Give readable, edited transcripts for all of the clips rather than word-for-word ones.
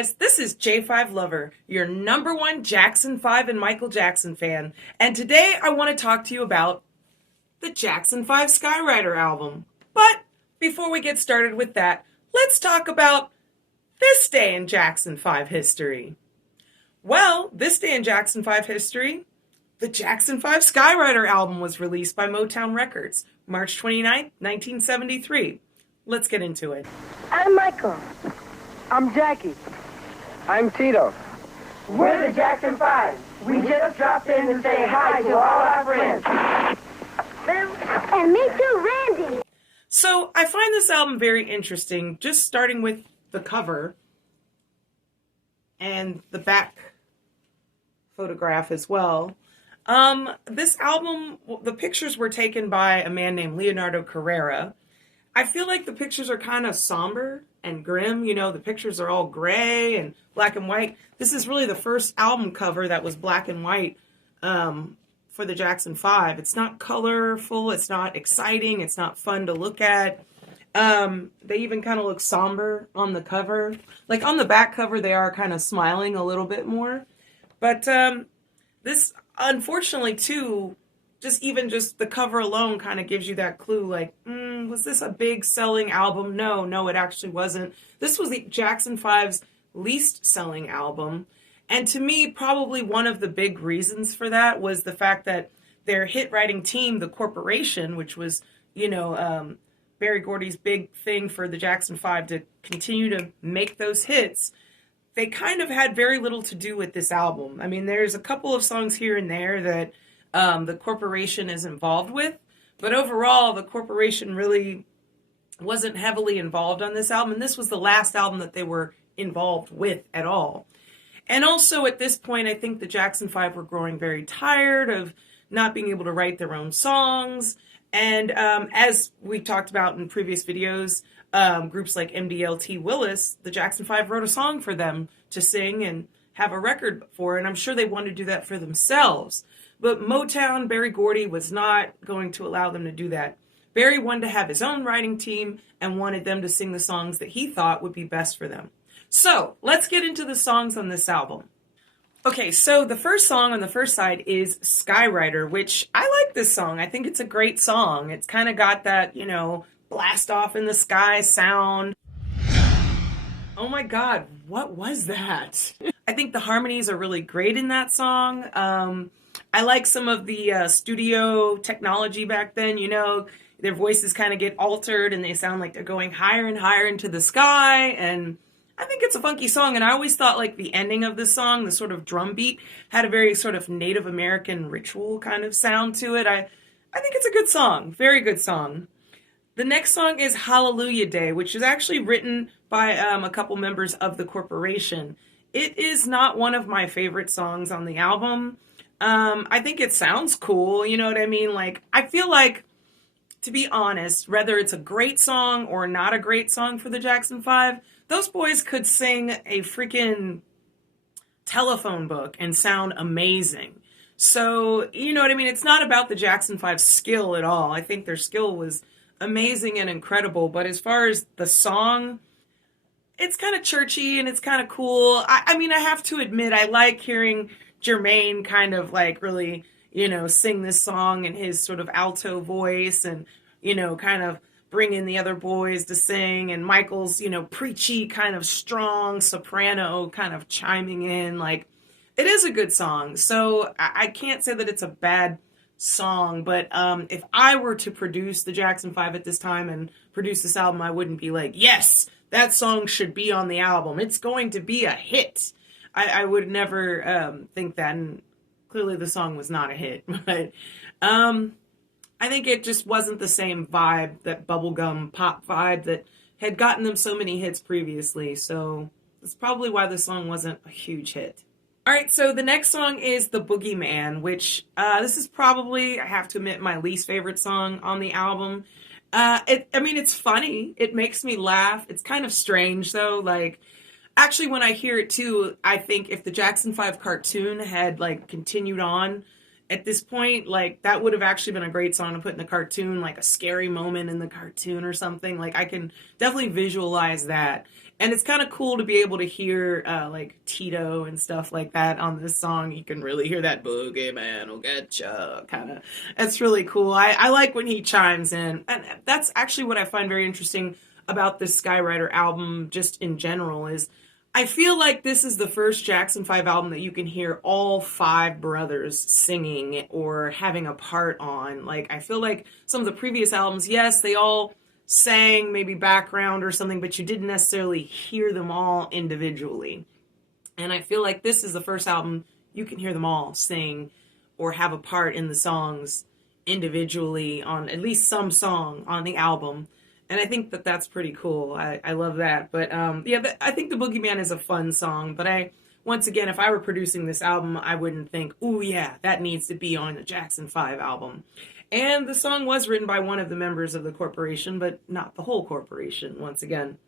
guys, this is J5lover, your #1 Jackson 5 and Michael Jackson fan, and today I want to talk to you about the Jackson 5 Skywriter album. But before we get started with that, let's talk about this day in Jackson 5 history. Well, this day in Jackson 5 history, the Jackson 5 Skywriter album was released by Motown Records, March 29, 1973. Let's get into it. I'm Michael. I'm Jackie. I'm Tito. We're the Jackson 5. We just dropped in to say hi to all our friends. And me too, Randy. So I find this album very interesting, just starting with the cover and the back photograph as well. This album, the pictures were taken by a man named Leonardo Carrera. I feel like the pictures are kind of somber and grim. You know, the pictures are all gray and black and white. This is really the first album cover that was black and white for the Jackson 5. It's not colorful. It's not exciting. It's not fun to look at. They even kind of look somber on the cover. Like on the back cover, they are kind of smiling a little bit more. But this, unfortunately, too, just the cover alone kind of gives you that clue, like, was this a big selling album? No, it actually wasn't. This was the Jackson 5's least selling album. And to me, probably one of the big reasons for that was the fact that their hit writing team, the Corporation, which was, Berry Gordy's big thing for the Jackson 5 to continue to make those hits, they kind of had very little to do with this album. I mean, there's a couple of songs here and there that the Corporation is involved with, but overall, the Corporation really wasn't heavily involved on this album, and this was the last album that they were involved with at all. And also, at this point, I think the Jackson 5 were growing very tired of not being able to write their own songs, and as we talked about in previous videos, groups like MDLT Willis, the Jackson 5 wrote a song for them to sing and have a record for, and I'm sure they wanted to do that for themselves. But Motown, Berry Gordy, was not going to allow them to do that. Berry wanted to have his own writing team and wanted them to sing the songs that he thought would be best for them. So, let's get into the songs on this album. Okay, so the first song on the first side is Skywriter, which I like this song. I think it's a great song. It's kind of got that, blast off in the sky sound. Oh my God, what was that? I think the harmonies are really great in that song. I like some of the studio technology back then, their voices kind of get altered and they sound like they're going higher and higher into the sky, and I think it's a funky song, and I always thought like the ending of this song, the sort of drum beat, had a very sort of Native American ritual kind of sound to it. I think it's a good song, very good song. The next song is Hallelujah Day, which is actually written by a couple members of the Corporation. It is not one of my favorite songs on the album. I think it sounds cool, you know what I mean? Like, I feel like, to be honest, whether it's a great song or not a great song for the Jackson 5, those boys could sing a freaking telephone book and sound amazing. So, you know what I mean? It's not about the Jackson 5's skill at all. I think their skill was amazing and incredible, but as far as the song, it's kind of churchy and it's kind of cool. I mean, I have to admit, I like hearing Jermaine kind of like really, sing this song in his sort of alto voice and, kind of bring in the other boys to sing, and Michael's, preachy kind of strong soprano kind of chiming in. Like, it is a good song. So I can't say that it's a bad song, but if I were to produce the Jackson 5 at this time and produce this album, I wouldn't be like, yes, that song should be on the album. It's going to be a hit. I would never think that, and clearly the song was not a hit, but I think it just wasn't the same vibe, that bubblegum pop vibe that had gotten them so many hits previously, so that's probably why the song wasn't a huge hit. Alright, so the next song is The Boogeyman, which this is probably, I have to admit, my least favorite song on the album. It's funny. It makes me laugh. It's kind of strange, though. Like, actually, when I hear it, too, I think if the Jackson 5 cartoon had, continued on at this point, that would have actually been a great song to put in the cartoon, like a scary moment in the cartoon or something. Like, I can definitely visualize that. And it's kind of cool to be able to hear like Tito and stuff like that on this song. You can really hear that boogeyman will get ya kind of. It's really cool. I like when he chimes in. And that's actually what I find very interesting about this Skywriter album just in general is I feel like this is the first Jackson 5 album that you can hear all five brothers singing or having a part on. Like, I feel like some of the previous albums, yes, they all sang maybe background or something, but you didn't necessarily hear them all individually. And I feel like this is the first album you can hear them all sing or have a part in the songs individually on at least some song on the album. And I think that that's pretty cool. I love that. But yeah, I think The Boogeyman is a fun song. But once again, if I were producing this album, I wouldn't think, ooh, yeah, that needs to be on the Jackson 5 album. And the song was written by one of the members of the corporation, but not the whole corporation, once again.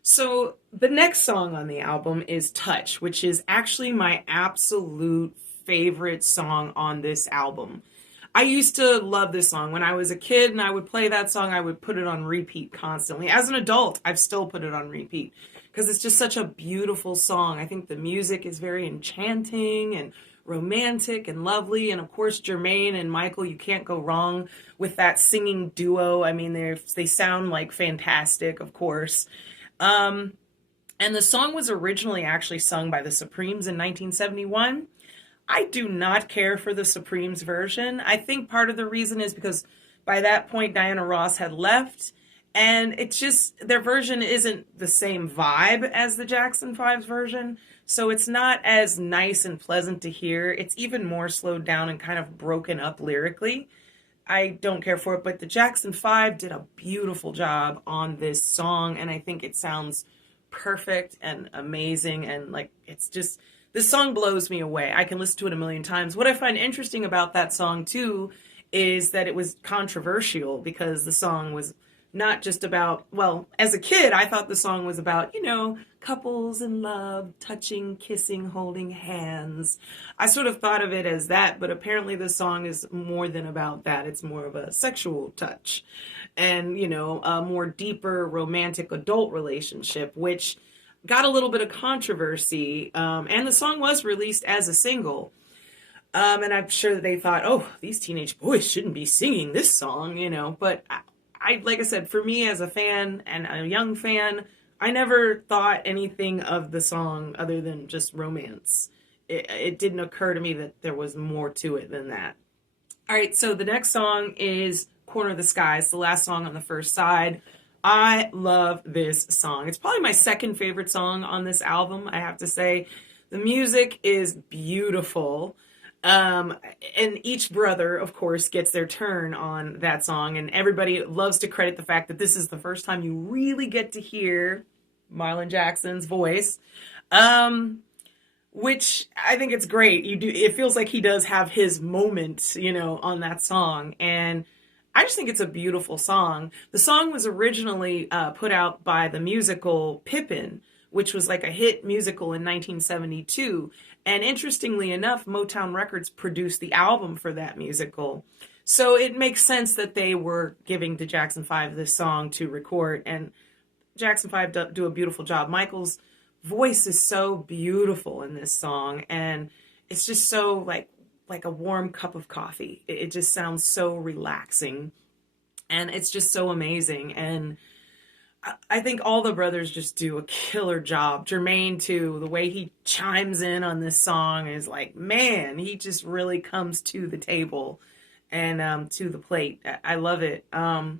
So the next song on the album is Touch, which is actually my absolute favorite song on this album. I used to love this song. When I was a kid and I would play that song, I would put it on repeat constantly. As an adult, I've still put it on repeat because it's just such a beautiful song. I think the music is very enchanting and romantic and lovely. And of course, Jermaine and Michael, you can't go wrong with that singing duo. I mean, they sound like fantastic, of course. And the song was originally actually sung by the Supremes in 1971. I do not care for the Supremes version. I think part of the reason is because by that point Diana Ross had left, and it's just their version isn't the same vibe as the Jackson 5's version, so it's not as nice and pleasant to hear. It's even more slowed down and kind of broken up lyrically. I don't care for it, but the Jackson 5 did a beautiful job on this song, and I think it sounds perfect and amazing, and like it's just... This song blows me away. I can listen to it a million times. What I find interesting about that song, too, is that it was controversial because the song was not just about, well, as a kid, I thought the song was about, couples in love, touching, kissing, holding hands. I sort of thought of it as that, but apparently the song is more than about that. It's more of a sexual touch and, a more deeper romantic adult relationship, which got a little bit of controversy, and the song was released as a single. And I'm sure that they thought, oh, these teenage boys shouldn't be singing this song, But I like I said, for me as a fan and a young fan, I never thought anything of the song other than just romance. It didn't occur to me that there was more to it than that. All right, so the next song is Corner of the Sky. It's the last song on the first side. I love this song. It's probably my second favorite song on this album, I have to say. The music is beautiful. And each brother, of course, gets their turn on that song. And everybody loves to credit the fact that this is the first time you really get to hear Marlon Jackson's voice. Which I think it's great. It feels like he does have his moment, on that song. And I just think it's a beautiful song. The song was originally put out by the musical Pippin, which was like a hit musical in 1972. And interestingly enough, Motown Records produced the album for that musical. So it makes sense that they were giving to Jackson 5 this song to record. And Jackson 5 do a beautiful job. Michael's voice is so beautiful in this song. And it's just so like a warm cup of coffee. It just sounds so relaxing. And it's just so amazing. And I think all the brothers just do a killer job. Jermaine, too, the way he chimes in on this song is like, man, he just really comes to the table and to the plate. I love it. I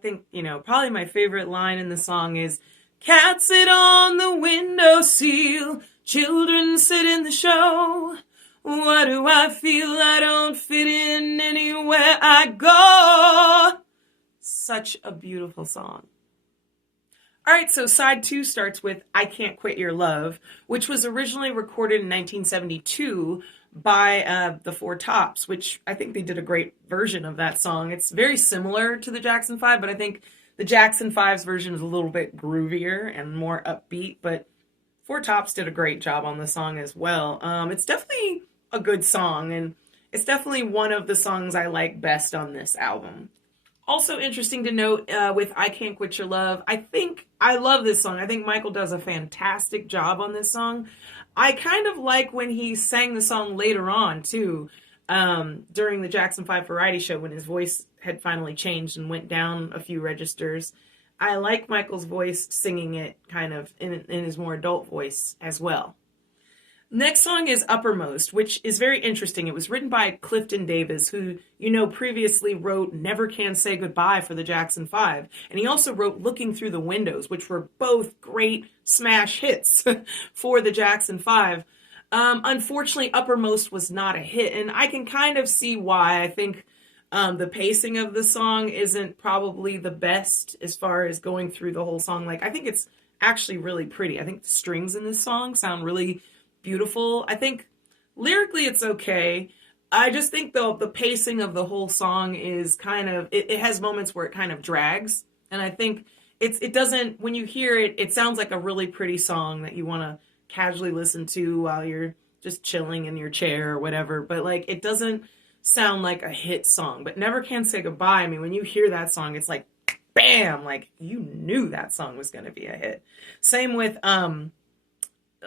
think, probably my favorite line in the song is, cats sit on the windowsill, children sit in the show. What do I feel? I don't fit in anywhere I go. Such a beautiful song. All right, so side 2 starts with I Can't Quit Your Love, which was originally recorded in 1972 by the Four Tops, which I think they did a great version of that song. It's very similar to the Jackson 5, but I think the Jackson 5's version is a little bit groovier and more upbeat, but Four Tops did a great job on the song as well. It's definitely a good song, and it's definitely one of the songs I like best on this album. Also interesting to note with I Can't Quit Your Love, I love this song. I think Michael does a fantastic job on this song. I kind of like when he sang the song later on, too, during the Jackson 5 variety show when his voice had finally changed and went down a few registers. I like Michael's voice singing it kind of in his more adult voice as well. Next song is Uppermost, which is very interesting. It was written by Clifton Davis, who, previously wrote Never Can Say Goodbye for the Jackson 5. And he also wrote Looking Through the Windows, which were both great smash hits for the Jackson 5. Unfortunately, Uppermost was not a hit, and I can kind of see why. I think the pacing of the song isn't probably the best as far as going through the whole song. Like, I think it's actually really pretty. I think the strings in this song sound really beautiful. I think lyrically it's okay. I just think the pacing of the whole song is kind of, it has moments where it kind of drags. And I think it doesn't, when you hear it, it sounds like a really pretty song that you want to casually listen to while you're just chilling in your chair or whatever. But like, it doesn't sound like a hit song. But Never Can Say Goodbye, I mean, when you hear that song, it's like, bam, like you knew that song was going to be a hit. Same with,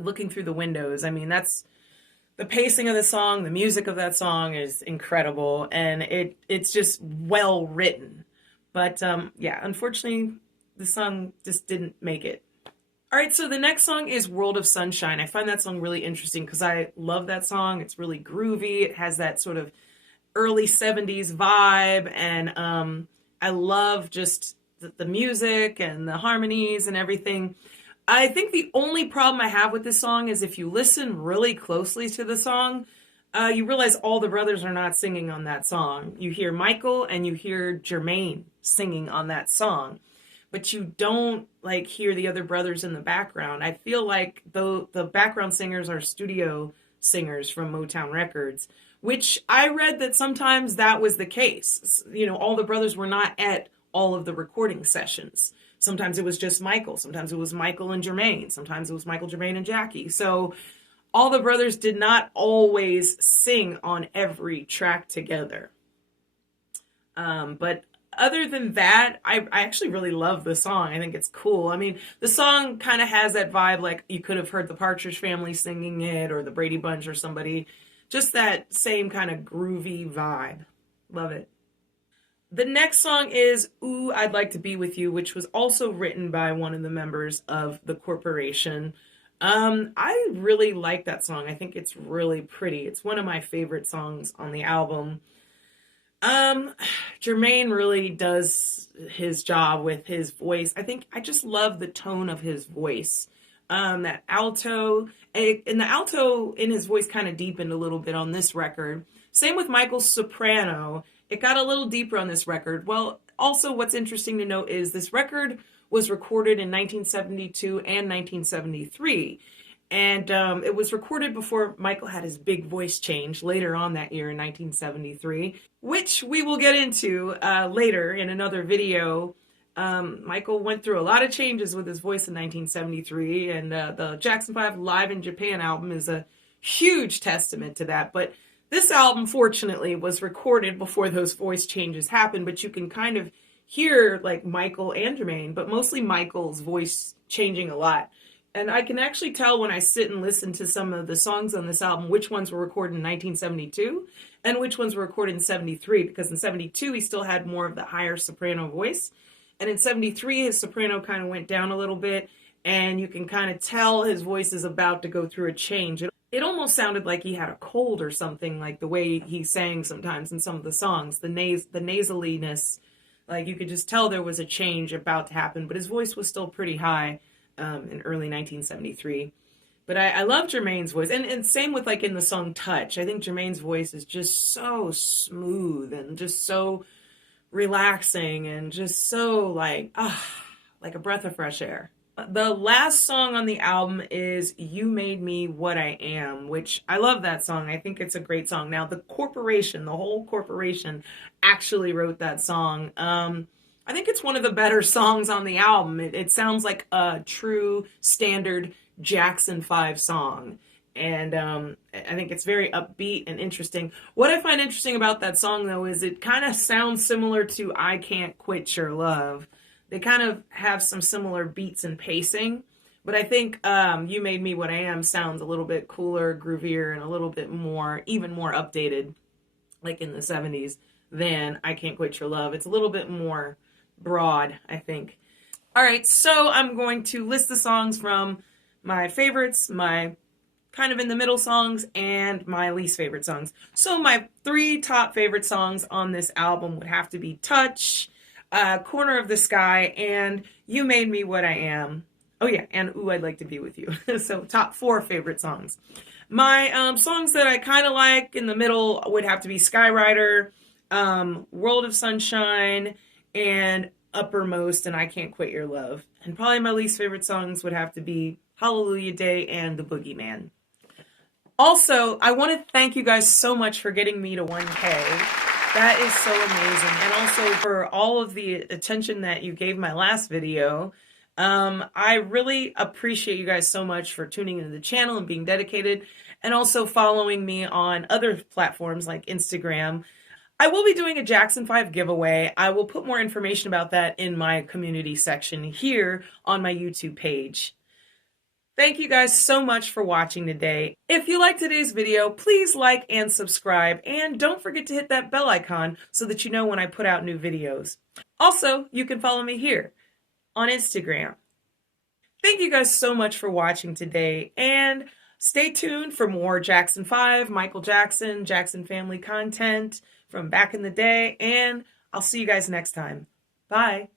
Looking Through the Windows. I mean, that's the pacing of the song, the music of that song is incredible, and it's just well written. But yeah, unfortunately, the song just didn't make it. All right, so the next song is World of Sunshine. I find that song really interesting because I love that song. It's really groovy. It has that sort of early 70s vibe, and I love just the music and the harmonies and everything. I think the only problem I have with this song is if you listen really closely to the song, you realize all the brothers are not singing on that song. You hear Michael and you hear Jermaine singing on that song, but you don't like hear the other brothers in the background. I feel like the background singers are studio singers from Motown Records, which I read that sometimes that was the case. All the brothers were not at all of the recording sessions. Sometimes it was just Michael. Sometimes it was Michael and Jermaine. Sometimes it was Michael, Jermaine, and Jackie. So all the brothers did not always sing on every track together. But other than that, I actually really love the song. I think it's cool. I mean, the song kind of has that vibe like you could have heard the Partridge Family singing it or the Brady Bunch or somebody. Just that same kind of groovy vibe. Love it. The next song is Ooh, I'd Like to Be With You, which was also written by one of the members of the corporation. I really like that song. I think it's really pretty. It's one of my favorite songs on the album. Jermaine really does his job with his voice. I just love the tone of his voice. That alto, and the alto in his voice kind of deepened a little bit on this record. Same with Michael's soprano. It got a little deeper on this record. Well, also what's interesting to note is this record was recorded in 1972 and 1973. And it was recorded before Michael had his big voice change later on that year in 1973, which we will get into later in another video. Michael went through a lot of changes with his voice in 1973, and the Jackson 5 Live in Japan album is a huge testament to that. But this album, fortunately, was recorded before those voice changes happened, but you can kind of hear like Michael and Jermaine, but mostly Michael's voice changing a lot. And I can actually tell when I sit and listen to some of the songs on this album, which ones were recorded in 1972 and which ones were recorded in 73, because in 72, he still had more of the higher soprano voice. And in 73, his soprano kind of went down a little bit, and you can kind of tell his voice is about to go through a change. It almost sounded like he had a cold or something, like the way he sang sometimes in some of the songs, the nasaliness, like you could just tell there was a change about to happen, but his voice was still pretty high in early 1973. But I love Jermaine's voice, and same with like in the song Touch. I think Jermaine's voice is just so smooth and just so relaxing and just so like a breath of fresh air. The last song on the album is You Made Me What I Am, which I love that song. I think it's a great song. Now, the whole corporation actually wrote that song. I think it's one of the better songs on the album. It sounds like a true standard Jackson 5 song. And I think it's very upbeat and interesting. What I find interesting about that song, though, is it kind of sounds similar to I Can't Quit Your Love. They kind of have some similar beats and pacing. But I think You Made Me What I Am sounds a little bit cooler, groovier, and a little bit more, even more updated, like in the 70s, than I Can't Quit Your Love. It's a little bit more broad, I think. All right, so I'm going to list the songs from my favorites, my kind of in the middle songs, and my least favorite songs. So my 3 top favorite songs on this album would have to be Touch, Corner of the Sky, and You Made Me What I Am. Oh yeah, and Ooh, I'd Like to Be With You. So top 4 favorite songs. My songs that I kind of like in the middle would have to be Skywriter, World of Sunshine, and Uppermost, and I Can't Quit Your Love. And probably my least favorite songs would have to be Hallelujah Day and The Boogeyman. Also, I want to thank you guys so much for getting me to 1K. That is so amazing. And also for all of the attention that you gave my last video. I really appreciate you guys so much for tuning into the channel and being dedicated, and also following me on other platforms like Instagram. I will be doing a Jackson 5 giveaway. I will put more information about that in my community section here on my YouTube page. Thank you guys so much for watching today. If you liked today's video, please like and subscribe, and don't forget to hit that bell icon so that you know when I put out new videos. Also, you can follow me here on Instagram. Thank you guys so much for watching today, and stay tuned for more Jackson 5, Michael Jackson, Jackson family content from back in the day, and I'll see you guys next time. Bye.